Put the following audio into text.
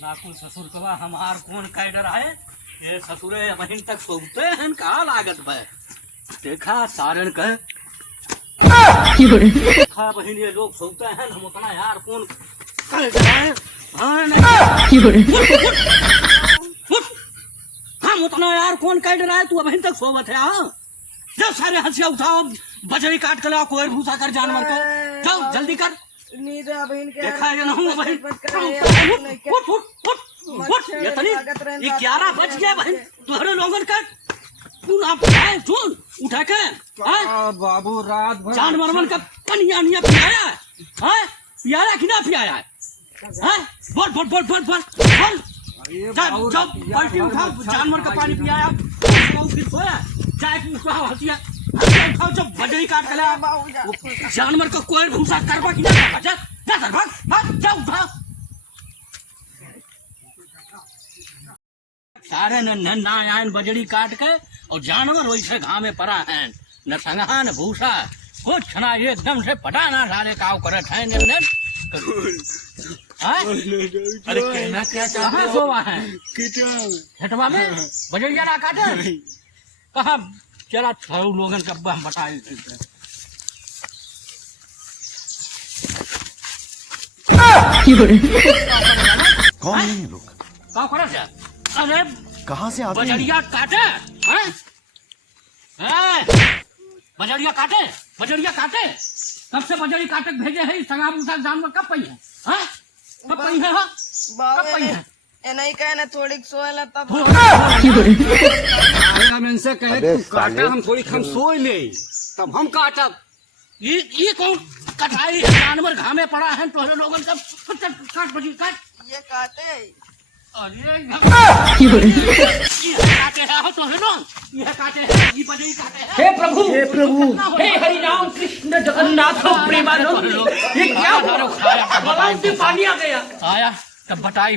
लाखों ससुर कवा हमार कौन कैडर आए ये ससुरे बहन तक सोते हैं का लागत भाई देखा सारण कह देखा बहन ये लोग सोते हैं हम उतना यार कौन कैडर आए हम उतना यार कौन कैडर आए तू बहन तक सोवत है हाँ जब सारे हंसिया उठाओ बजरी काट कर लाओ कोई भूसा कर जानवर को जाओ जल्दी कर देखा ये ना हूँ बहन ये 11 बज गया बहन तुम्हारे लोगन का तू ना सुन उठा के बाबू रात भर जानवर का पनिया पियाया है पियाया कि ना पियाया है बोल बोल बोल बोल बोल बोल जब बाल्टी उठा जानवर का पानी पियाया फिर सोया जाए उठाओ हंसिया उठाओ जब बजरी काट कर लाया जानवर का कोई भूसा करवा कि ना जा भाग जा उठा सारे न आयन बजड़ी काट के और जानवर वैसे घाव में पड़ा है न संगा न भूसा कुछ ना एकदम से पटा ना सारे काव करत है अरे कहना क्या चाहे सोवा है खेतवा में बजड़िया ना काटे कहा चला छू लोगन का बताए कौन है लोग? का करा जा अरे कहाँ से आते हैं? बजड़िया काटे हैं बजड़िया काटे कब से बजड़ी काटे भेजे है संगा भूसा जानवर कब पई है कब पई है कब पई है नहीं कहना थोड़ी सोएला तब से कहे तुम काटा हम थोड़ी हम सोए ले तब हम काटब ये कौन कटाई है जानवर घामे पड़ा है तो लोगन सब काट बजी काट ये काटे अरे ये काटे है हो तो लोग ये काटे है ये बजड़ी काटे है हे प्रभु हे हरि राम कृष्ण जगन्नाथ प्रेमानंद ये क्या हो रहा है? गलाव से पानी आ गया आया तब बताई